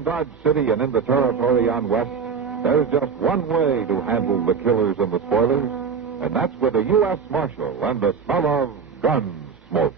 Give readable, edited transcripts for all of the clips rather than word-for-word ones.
around Dodge City and in the territory on west, there's just one way to handle the killers and the spoilers, and that's with a U.S. Marshal and the smell of Gunsmoke.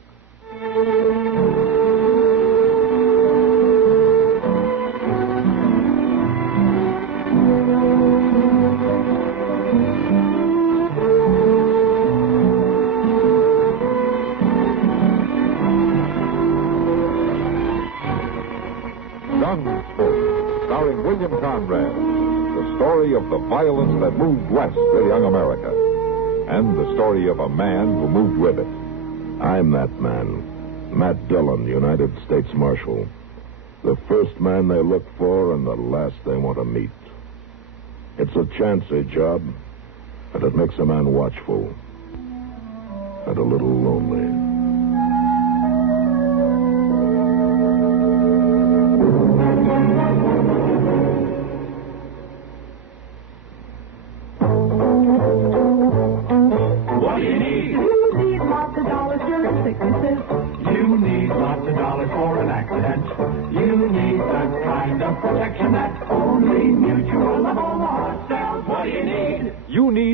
Gunsmoke, starring William Conrad, the story of the violence that moved west with young America, and the story of a man who moved with it. I'm that man, Matt Dillon, United States Marshal. The first man they look for and the last they want to meet. It's a chancy job, and it makes a man watchful and a little lonely.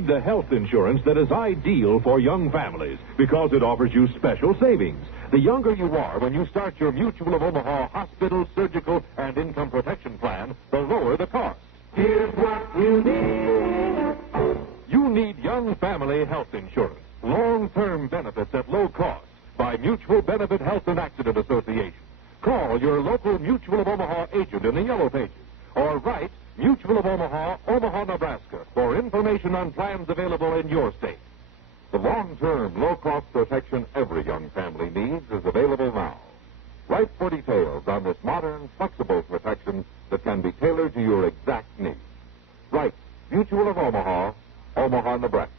The health insurance that is ideal for young families because it offers you special savings. The younger you are when you start your Mutual of Omaha hospital, surgical, and income protection plan, the lower the cost. Here's what you need. You need young family health insurance. Long-term benefits at low cost by Mutual Benefit Health and Accident Association. Call your local Mutual of Omaha agent in the Yellow Pages or write Mutual of Omaha, Omaha, Nebraska, for information on plans available in your state. The long-term, low-cost protection every young family needs is available now. Write for details on this modern, flexible protection that can be tailored to your exact needs. Write Mutual of Omaha, Omaha, Nebraska.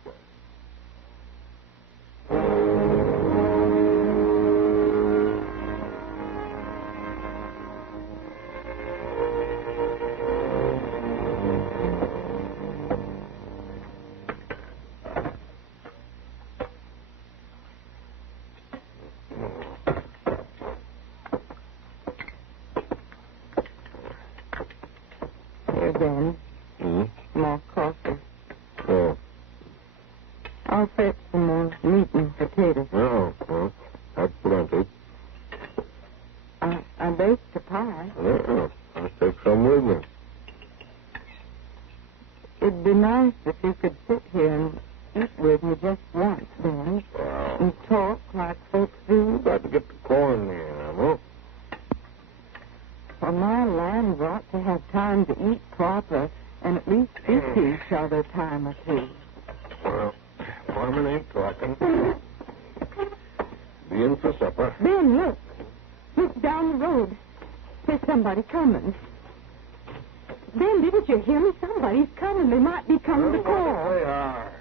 Ben. More coffee. Oh. I'll fetch some more meat and potatoes. Oh, well, that's plenty. I baked a pie. I'll take some with me. It'd be nice if you could sit here and eat with me just once, Ben. Wow. And talk like folks do. Got to get the corn here, Emma. Well, my lambs ought to have time to eat proper and at least speak to each other a time or two. Well, Farmer ain't talking. Be in for supper. Ben, look. Look down the road. There's somebody coming. Ben, didn't you hear me? Somebody's coming. They might be coming to call. They are.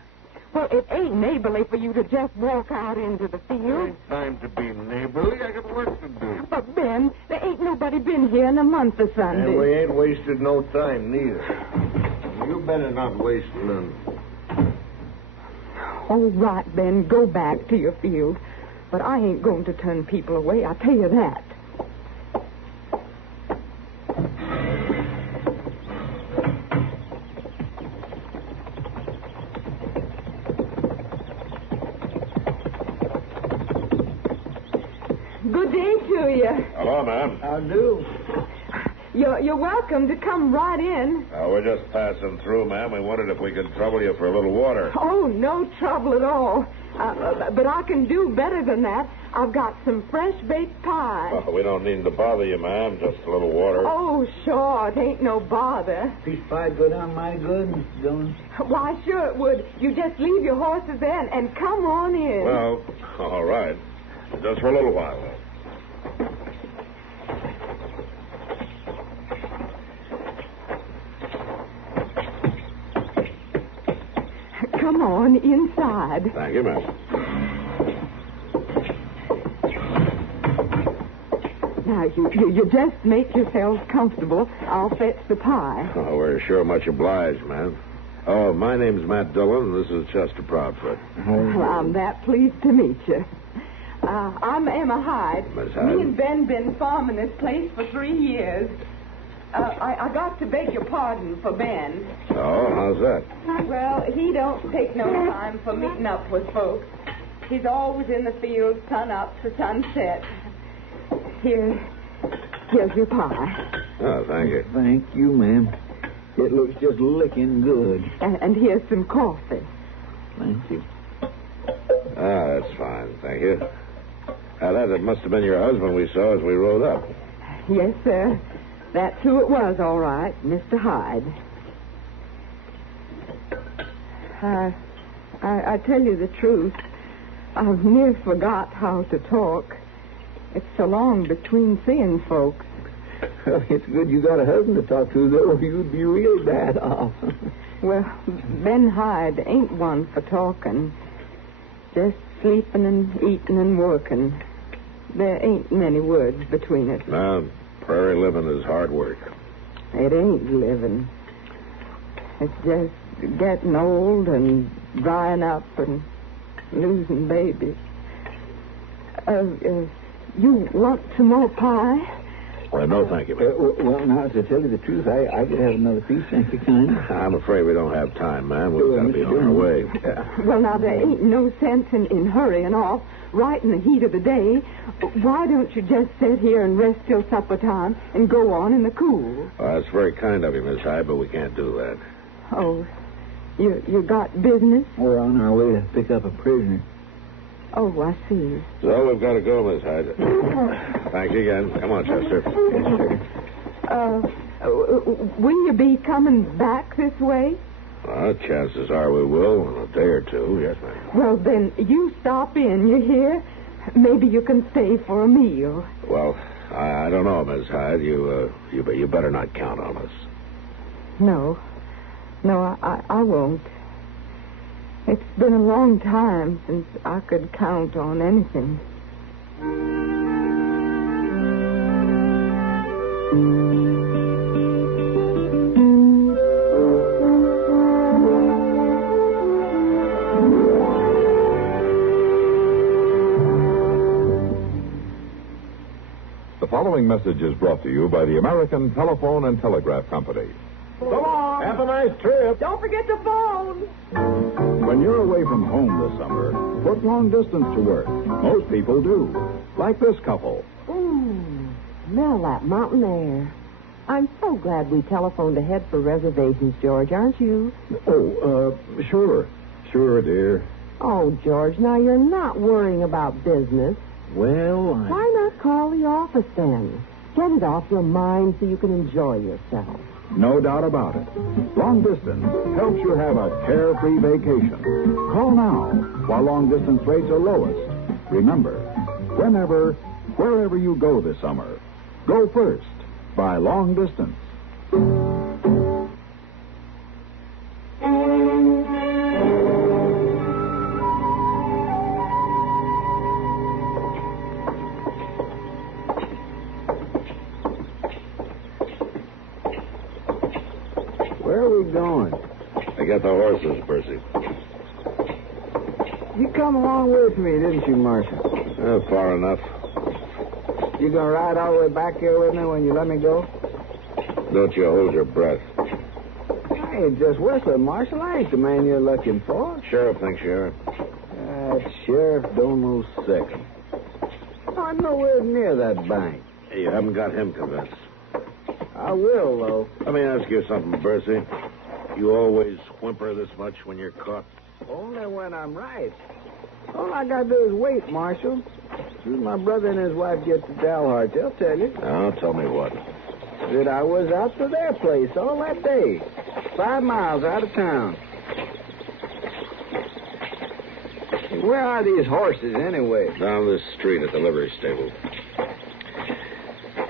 Well, it ain't neighborly for you to just walk out into the field. Ain't time to be neighborly. I got work to do. But, Ben, there ain't nobody been here in a month of Sunday. And we ain't wasted no time, neither. You better not waste none. All right, Ben, go back to your field. But I ain't going to turn people away, I tell you that. Good day to you. Hello, ma'am. How do? You're welcome to come right in. We're just passing through, ma'am. We wondered if we could trouble you for a little water. Oh, no trouble at all. But I can do better than that. I've got some fresh baked pie. Well, we don't need to bother you, ma'am. Just a little water. Oh, sure. It ain't no bother. Peach pie go down mighty good, Mr. Dillon? Why, sure it would. You just leave your horses there and come on in. Well, all right. Just for a little while, though. Come on inside. Thank you, ma'am. Now, you just make yourselves comfortable. I'll fetch the pie. Oh, we're sure much obliged, ma'am. Oh, my name's Matt Dillon, and this is Chester Proudfoot. Well, I'm that pleased to meet you. I'm Emma Hyde. Miss Hyde. Me and Ben been farming this place for 3 years. I got to beg your pardon for Ben. Oh, how's that? Well, he don't take no time for meeting up with folks. He's always in the field, sun up to sunset. Here's your pie. Oh, thank you. Thank you, ma'am. It looks just licking good. And here's some coffee. Thank you. Ah, that's fine. Thank you. That must have been your husband we saw as we rode up. Yes, sir. That's who it was, all right, Mr. Hyde. I tell you the truth. I've near forgot how to talk. It's so long between seeing folks. Well, it's good you got a husband to talk to, though. You'd be real bad off. Well, Ben Hyde ain't one for talking. Just sleeping and eating and working. There ain't many words between us. No, prairie living is hard work. It ain't living. It's just getting old and drying up and losing babies. You want some more pie? Well, no, thank you, ma'am. Well, now, to tell you the truth, I could have another piece, thank you, kind. I'm afraid we don't have time, ma'am. We've got to be on our way. Well, now, there ain't no sense in hurrying off right in the heat of the day. Why don't you just sit here and rest till supper time and go on in the cool? Well, that's very kind of you, Miss Hyde, but we can't do that. Oh, you got business? We're on our way to pick up a prisoner. Oh, I see. So we've got to go, Miss Hyde. Thank you again. Come on, Chester. Yes, sir. Will you be coming back this way? Well, chances are we will in a day or two. Yes, ma'am. Well, then, you stop in, you hear? Maybe you can stay for a meal. Well, I don't know, Miss Hyde. You better not count on us. No, I won't. It's been a long time since I could count on anything. The following message is brought to you by the American Telephone and Telegraph Company. So long. Have a nice trip. Don't forget the phone. When you're away from home this summer, put long distance to work. Most people do. Like this couple. Smell that mountain air. I'm so glad we telephoned ahead for reservations, George, aren't you? Oh, sure. Sure, dear. Oh, George, now you're not worrying about business. Well, Why not call the office then? Get it off your mind so you can enjoy yourself. No doubt about it. Long distance helps you have a carefree vacation. Call now while long distance rates are lowest. Remember, wherever you go this summer, go first by long distance. where are we going? I got the horses, Percy. You come along with me, didn't you, Marshal? Far enough. You gonna ride all the way back here with me when you let me go? Don't you hold your breath. I ain't just whistling, Marshal. I ain't the man you're looking for. Sheriff thinks you are. That sheriff don't know second. I'm nowhere near that bank. Hey, you haven't got him convinced. I will, though. Let me ask you something, Percy. You always whimper this much when you're caught? Only when I'm right. All I gotta do is wait, Marshal. As soon as my brother and his wife get to Dalhart, they'll tell you Now, tell me what. that I was out to their place all that day, 5 miles out of town. Where are these horses, anyway? Down this street at the livery stable.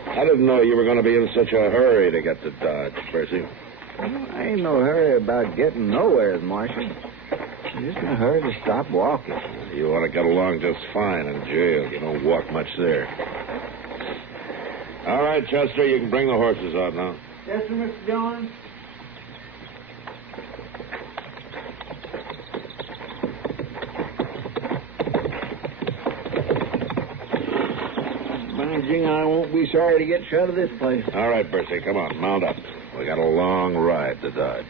I didn't know you were going to be in such a hurry to get to Dodge, Percy. Well, I ain't no hurry about getting nowhere, Marshal. I'm just in a hurry to stop walking. You ought to get along just fine in jail. You don't walk much there. All right, Chester, you can bring the horses out now. Yes, sir, Mr. Dillon. By jing, I won't won't be sorry to get you out of this place. All right, Bercy, come on, mount up. We got a long ride to Dodge.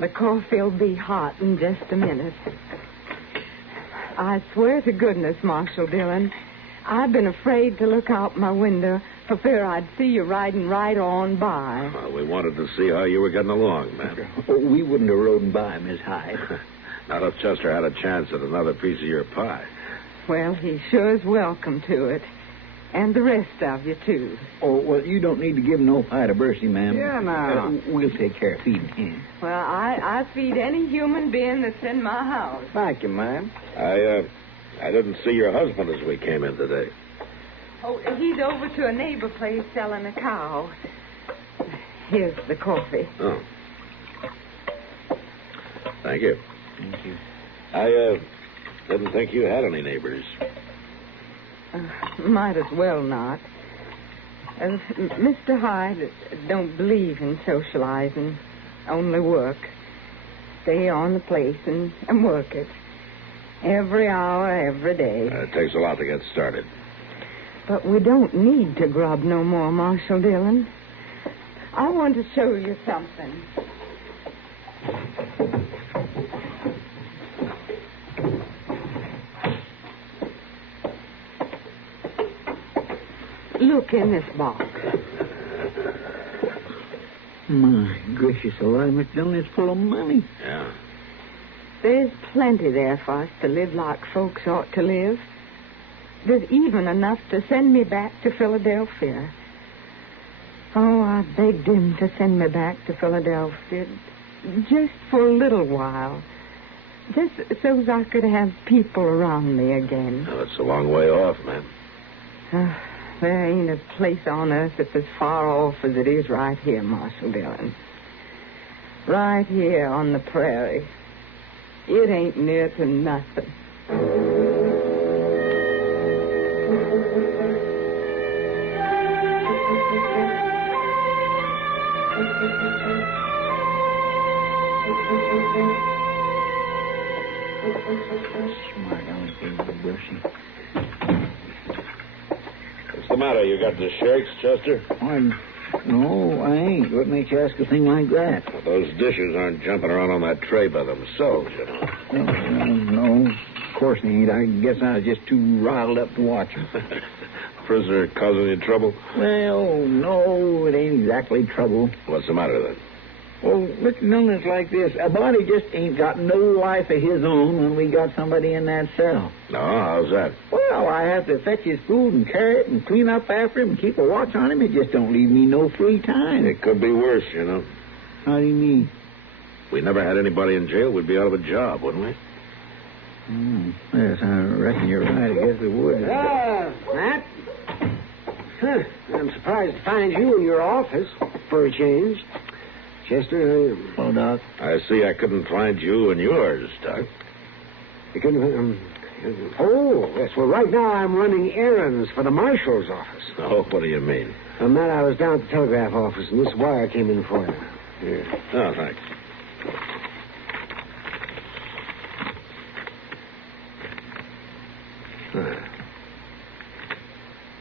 The coffee'll be hot in just a minute. I swear to goodness, Marshal Dillon, I've been afraid to look out my window for fear I'd see you riding right on by. Well, we wanted to see how you were getting along, ma'am. Oh, we wouldn't have rode by, Miss Hyde. Not if Chester had a chance at another piece of your pie. Well, he sure is welcome to it. And the rest of you, too. Oh, well, you don't need to give no pie to Bercy, ma'am. Yeah, now. We'll take care of feeding him. Well, I feed any human being that's in my house. Thank you, ma'am. I didn't see your husband as we came in today. Oh, he's over to a neighbor place selling a cow. Here's the coffee. Oh. Thank you. Thank you. I didn't think you had any neighbors. Might as well not. Mr. Hyde don't believe in socializing, only work. Stay on the place and work it. Every hour, every day. It takes a lot to get started. But we don't need to grub no more, Marshal Dillon. I want to show you something. Look in this box. My gracious alive, MacDonnell, it's full of money. Yeah. There's plenty there for us to live like folks ought to live. There's even enough to send me back to Philadelphia. Oh, I begged him to send me back to Philadelphia just for a little while. Just so I could have people around me again. Oh, it's a long way off, man. There ain't a place on earth that's as far off as it is right here, Marshal Dillon. Right here on the prairie. It ain't near to nothing. Smart aleck, Bercy. What's the matter? You got the shakes, Chester? No, I ain't. What makes you ask a thing like that? Well, those dishes aren't jumping around on that tray by themselves, you know. No, of course they ain't. I guess I was just too riled up to watch them. Prisoner causing you trouble? Well, no, it ain't exactly trouble. What's the matter, then? Well, McNear, it's like this. A body just ain't got no life of his own when we got somebody in that cell. No, how's that? Well, I have to fetch his food and carry it and clean up after him and keep a watch on him. It just don't leave me no free time. It could be worse, you know. How do you mean? If we never had anybody in jail, we'd be out of a job, wouldn't we? Yes, I reckon you're right. I guess we would. Matt? Huh. I'm surprised to find you in your office for a change. Chester, Hello, Doc. I see I couldn't find you in yours, Doc. you couldn't... oh, yes. Well, right now I'm running errands for the marshal's office. Oh, what do you mean? Matt, I was down at the telegraph office, and this wire came in for you. Here. Oh, thanks.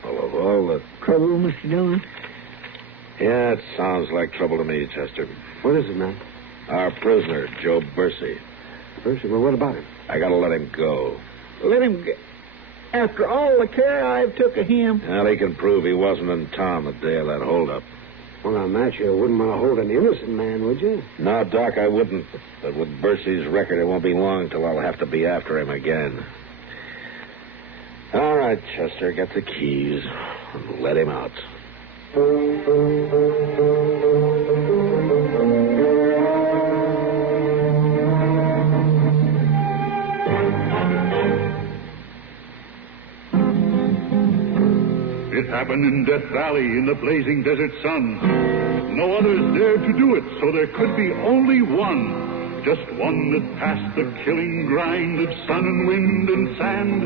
Well, of all the... Trouble, Mr. Dillon? Yeah, it sounds like trouble to me, Chester. What is it, Matt? Our prisoner, Joe Bercy. Bercy? Well, what about him? I gotta let him go. Let him go. After all the care I've took of him. Well, he can prove he wasn't in town the day of that holdup. Well, now, Matt, you wouldn't want to hold an innocent man, would you? No, Doc, I wouldn't. But with Bercy's record, it won't be long till I'll have to be after him again. All right, Chester, get the keys and let him out. It happened in Death Valley in the blazing desert sun. No others dared to do it, so there could be only one. just one that passed the killing grind of sun and wind and sand.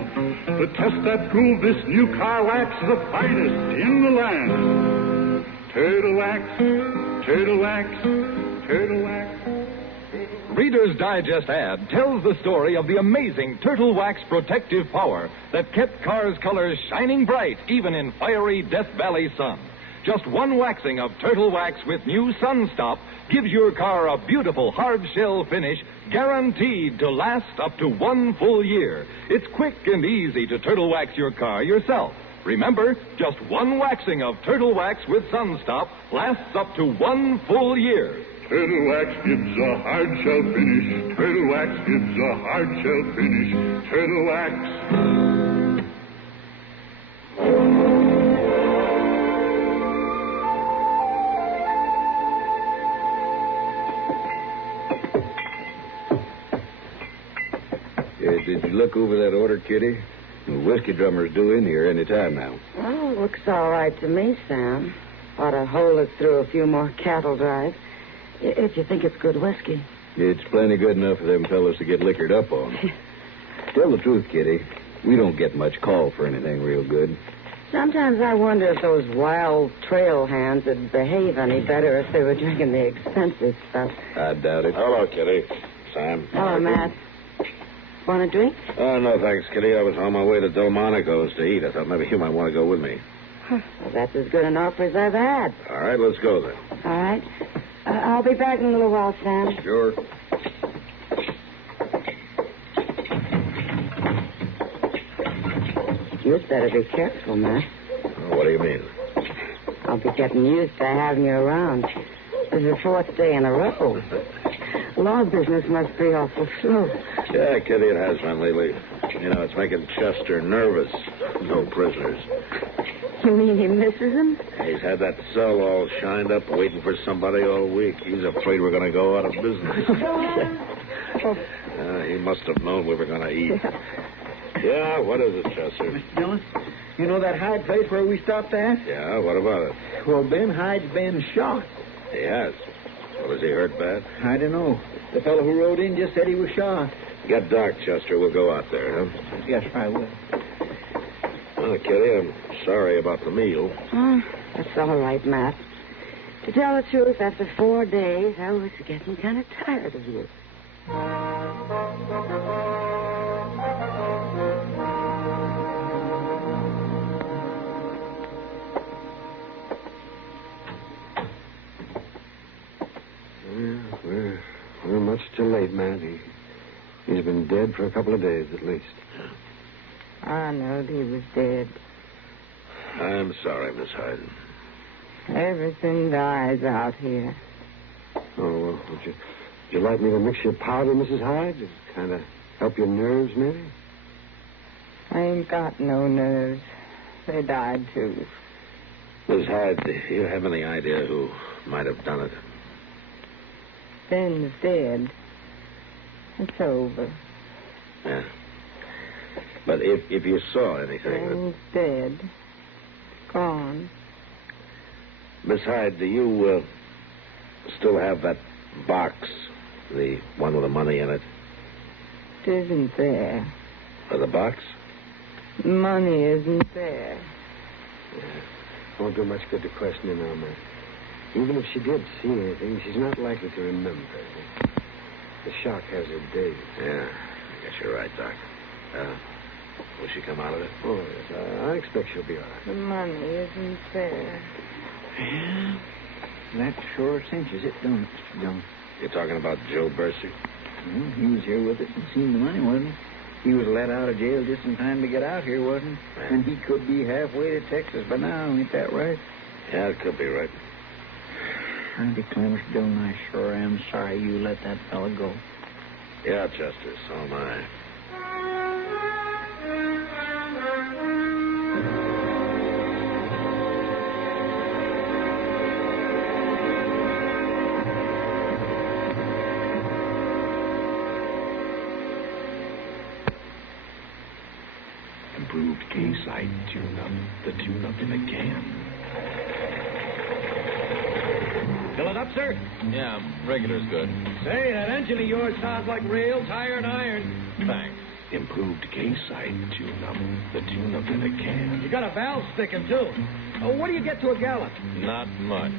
The test that proved this new car wax the finest in the land. Turtle wax, turtle wax, turtle wax. Reader's Digest ad tells the story of the amazing Turtle Wax protective power that kept cars' colors shining bright even in fiery Death Valley sun. Just one waxing of Turtle Wax with new Sun Stop gives your car a beautiful hard shell finish guaranteed to last up to 1 full year. It's quick and easy to Turtle Wax your car yourself. Remember, just one waxing of Turtle Wax with Sun Stop lasts up to 1 full year. Turtle Wax gives a hard shell finish. Turtle Wax gives a hard shell finish. Turtle Wax. Did you look over that order, Kitty? The whiskey drummer's due in here any time now. Oh, looks all right to me, Sam. Ought to hold us through a few more cattle drives. If you think it's good whiskey. It's plenty good enough for them fellas to get liquored up on. Tell the truth, Kitty. We don't get much call for anything real good. Sometimes I wonder if those wild trail hands would behave any better if they were drinking the expensive stuff. I doubt it. Hello, Kitty. Sam. Hello, Matt. Want a drink? Oh, no, thanks, Kitty. I was on my way to Delmonico's to eat. I thought maybe you might want to go with me. Well, that's as good an offer as I've had. All right, let's go then. All right. I'll be back in a little while, Sam. Sure. You'd better be careful, Matt. Oh, what do you mean? I'll be getting used to having you around. This is the 4th day in a row. Law business must be awful slow. Yeah, Kitty, it has been lately. You know, it's making Chester nervous. No prisoners. You mean he misses them? He's had that cell all shined up waiting for somebody all week. He's afraid we're going to go out of business. He must have known we were going to eat. Yeah, what is it, Chester? Mr. Dillon, you know that Hyde place where we stopped at? Yeah, what about it? Well, Ben Hyde's been shot. He has. Well, is he hurt bad? I don't know. The fellow who rode in just said he was shot. Get dark, Chester. We'll go out there, huh? Yes, I will. Well, Kitty, I'm sorry about the meal. Oh, that's all right, Matt. To tell the truth, after 4 days, I was getting kind of tired of you. We're much too late, Matt. He's been dead for a couple of days at least. I knowed he was dead. I'm sorry, Miss Hyde. Everything dies out here. Oh, well, would you like me to mix your powder, Mrs. Hyde? To kind of help your nerves, maybe? I ain't got no nerves. They died, too. Miss Hyde, do you have any idea who might have done it? Ben's dead. It's over. Yeah. But if you saw anything... Ben's dead. Gone. Miss Hyde, do you still have that box? The one with the money in it? It isn't there. The box? Money isn't there. Yeah. Won't do much good to question her now, Matt. Even if she did see anything, she's not likely to remember. The shock has her dazed. Yeah, I guess you're right, Doc. Will she come out of it? Oh, yes. I expect she'll be all right. The money isn't there. Yeah. That sure cinches it, don't it, Mr. Dillon? You're talking about Joe Bercy? Well, he was here with us and seen the money, wasn't he? He was let out of jail just in time to get out here, wasn't he? Yeah. And he could be halfway to Texas by now, ain't that right? Yeah, it could be right. I declare, Mr. Dillon, I sure am sorry you let that fella go. Yeah, Chester, so am I. Improved K-Site tune-up. The tune-up in a can. Philadelphia. tune-up, sir? Yeah, regular's good. Say, that engine of yours sounds like real tired iron. Thanks. Improved K-side tune-up. The tune-up in a can. You got a valve sticking, too. Oh, what do you get to a gallon? Not much.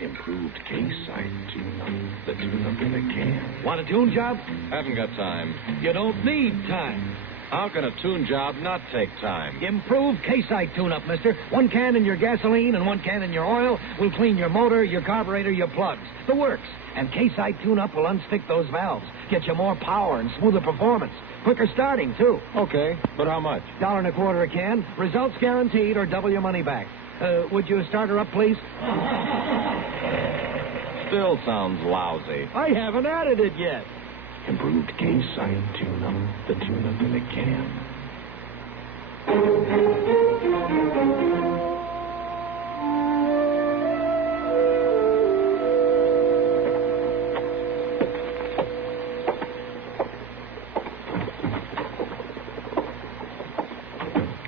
Improved K-side tune-up. The tune-up in a can. Want a tune job? Haven't got time. You don't need time. How can a tune job not take time? Improved K-side tune-up, mister. 1 can in your gasoline and 1 can in your oil will clean your motor, your carburetor, your plugs. The works. And K-side tune-up will unstick those valves. Get you more power and smoother performance. Quicker starting, too. Okay, but how much? $1.25 a can. Results guaranteed or double your money back. Would you start her up, please? Still sounds lousy. I haven't added it yet. Improved K-side tune-up. The tune-up in a can.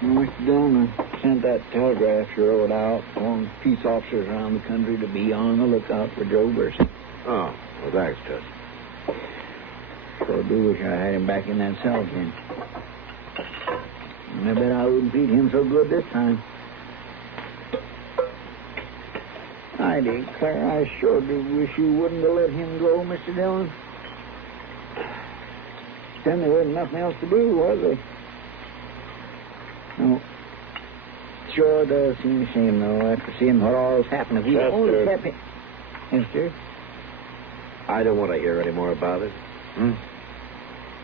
Mr. Dillon, I sent that telegraph you wrote out on peace officers around the country to be on the lookout for Joe Burson. Oh, well, thanks, Chester. Sure do wish I had him back in that cell again. And I bet I wouldn't treat him so good this time. I declare, I sure do wish you wouldn't have let him go, Mr. Dillon. Then there wasn't nothing else to do, was there? No. Sure does seem a shame, though, after seeing what all's happened. If we only kept him... Yes, sir? I don't want to hear any more about it.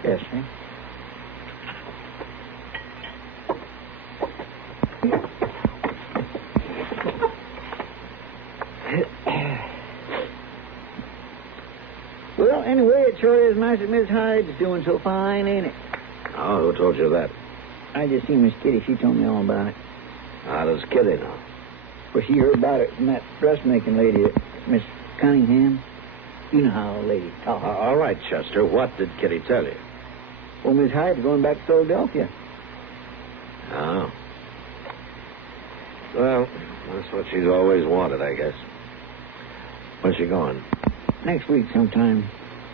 Yes, sir. Well, anyway, it sure is nice that Miss Hyde's doing so fine, ain't it? Oh, who told you that? I just seen Miss Kitty. She told me all about it. How does Kitty know? Well, she heard about it from that dressmaking lady, Miss Cunningham. You know how ladies talk. All right, Chester. What did Kitty tell you? Well, Miss Hyde's going back to Philadelphia. Oh. Well, that's what she's always wanted, I guess. When's she going? Next week sometime.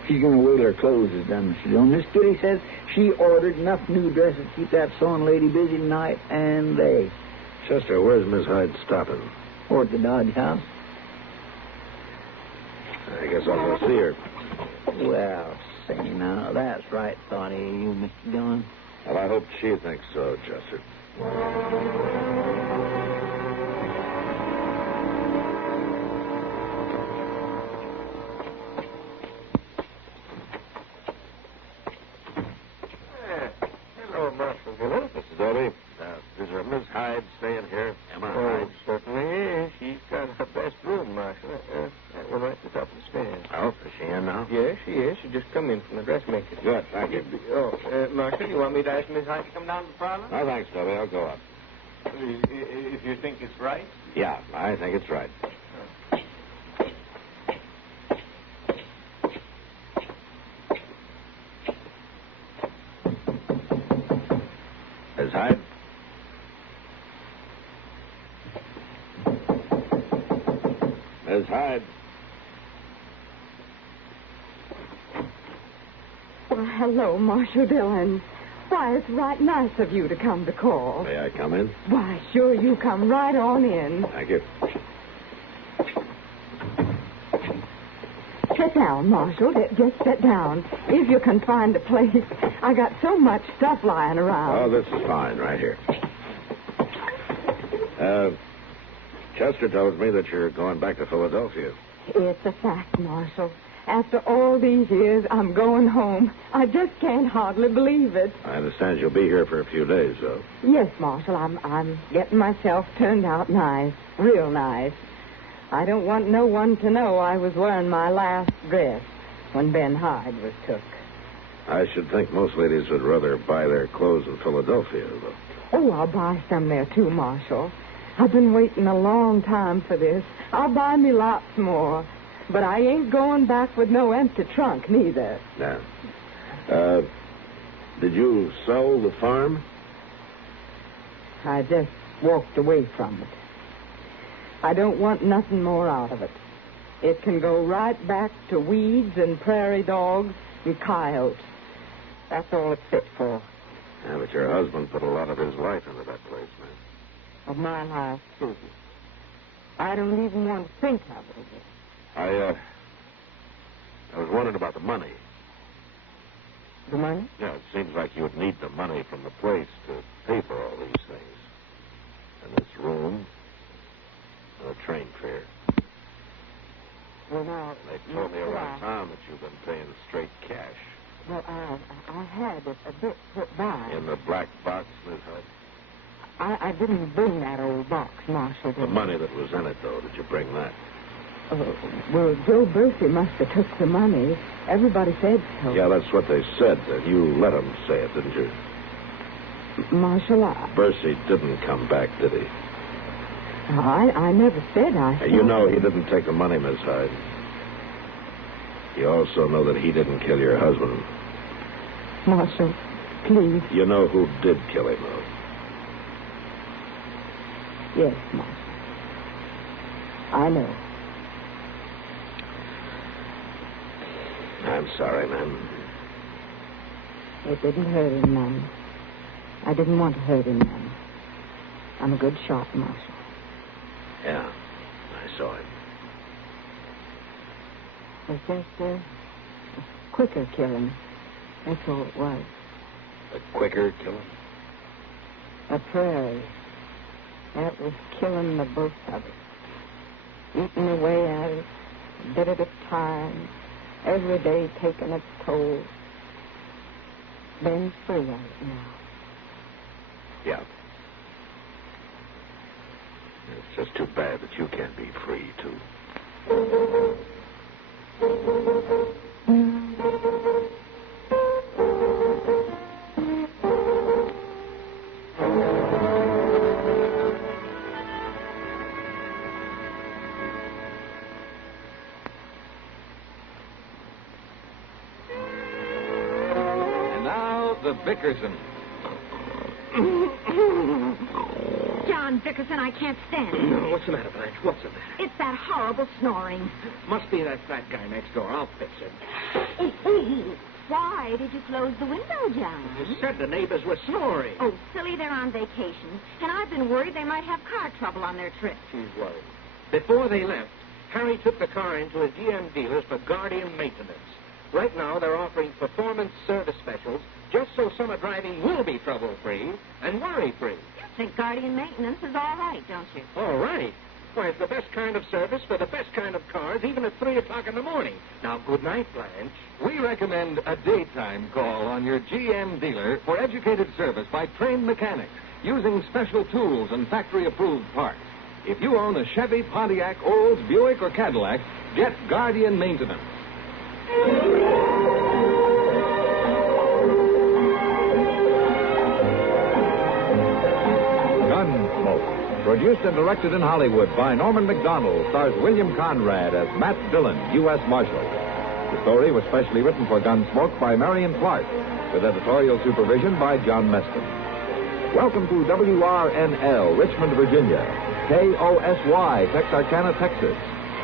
She's going to wait till her clothes is done, Mr. Dillon. Miss Kitty says she ordered enough new dresses to keep that sewing lady busy tonight and day. Chester, where's Miss Hyde stopping? Or at the Dodge House. I guess I'll go see her. Well, say now, that's right thought of you, Mr. Dillon. Well, I hope she thinks so, Chester. Hello, Marshal Dillon. Mrs. Doty, is there Miss Hyde staying here? Emma Hyde? Certainly is. She's got her best room, Marshal. That one right at the top of the stairs. Oh, is she in now? Yes, she is. She just come in from the dressmaker. Good, thank you. Marshal, you want me to ask Miss Hyde to come down to the parlor? No, thanks, Doty. I'll go up. If you think it's right. Yeah, I think it's right. Miss Hyde? Miss Hyde? Well, hello, Marshal Dillon. Why, it's right nice of you to come to call. May I come in? Why, sure, you come right on in. Thank you. Sit down, Marshal. Just sit down. If you can find a place. I got so much stuff lying around. Oh, this is fine, right here. Chester told me that you're going back to Philadelphia. It's a fact, Marshal. After all these years, I'm going home. I just can't hardly believe it. I understand you'll be here for a few days, though. Yes, Marshal. I'm getting myself turned out nice. Real nice. I don't want no one to know I was wearing my last dress when Ben Hyde was took. I should think most ladies would rather buy their clothes in Philadelphia, though. Oh, I'll buy some there, too, Marshal. I've been waiting a long time for this. I'll buy me lots more. But I ain't going back with no empty trunk, neither. No. Did you sell the farm? I just walked away from it. I don't want nothing more out of it. It can go right back to weeds and prairie dogs and coyotes. That's all it's fit for. Yeah, but your husband put a lot of his life into that place, man. Of my life, too. I don't even want to think of it again. I was wondering about the money. The money? Yeah, it seems like you would need the money from the place to pay for all these things. And this room, and the train fare. Well, now... They told me around town that you've been paying straight cash. Well, I had a bit put by. In the black box, Miss Hutt? I didn't bring that old box, Marshal. The money that was in it, though, did you bring that? Well, Joe Bercy must have took the money. Everybody said so. Yeah, that's what they said. You let them say it, didn't you? Marshal, Bercy didn't come back, did he? I never said I... You know he didn't take the money, Miss Hyde. You also know that he didn't kill your husband. Marshal, please. You know who did kill him, though? Yes, Marshal. I know. I'm sorry, ma'am. It didn't hurt him none. I didn't want to hurt him none. I'm a good shot, Marshal. Yeah, I saw him. It was just a quicker killing. That's all it was. A quicker killing? A prairie. That was killing the both of us. Eating away at it, a bit at a time, every day taking its toll. Been free of it now. Yeah. It's just too bad that you can't be free, too. And now, the Vickerson. John Vickerson, I can't stand it. What's the matter, Blanche? What's the matter? It's that horrible snoring. Must be that fat guy next door. I'll fix it. Why did you close the window, John? You said the neighbors were snoring. Oh, silly, they're on vacation. And I've been worried they might have car trouble on their trip. She's worried. Before they left, Harry took the car into a GM dealer's for Guardian maintenance. Right now, they're offering performance service specials just so summer driving will be trouble-free and worry-free. You think Guardian maintenance is all right, don't you? All right. Why, it's the best kind of service for the best kind of cars, even at 3 o'clock in the morning. Now, good night, Blanche. We recommend a daytime call on your GM dealer for educated service by trained mechanics using special tools and factory-approved parts. If you own a Chevy, Pontiac, Olds, Buick, or Cadillac, get Guardian Maintenance. Gunsmoke, produced and directed in Hollywood by Norman MacDonnell, stars William Conrad as Matt Dillon, U.S. Marshal. The story was specially written for Gunsmoke by Marion Clark, with editorial supervision by John Meston. Welcome to WRNL, Richmond, Virginia, KOSY, Texarkana, Texas,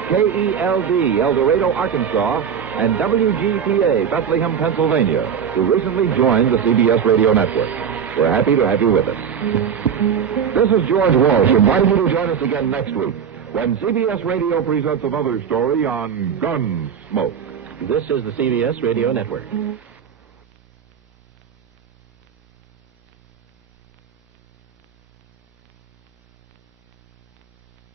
KELD, El Dorado, Arkansas, and WGPA, Bethlehem, Pennsylvania, who recently joined the CBS radio network. We're happy to have you with us. This is George Walsh inviting you to join us again next week when CBS Radio presents another story on Gunsmoke. This is the CBS Radio Network.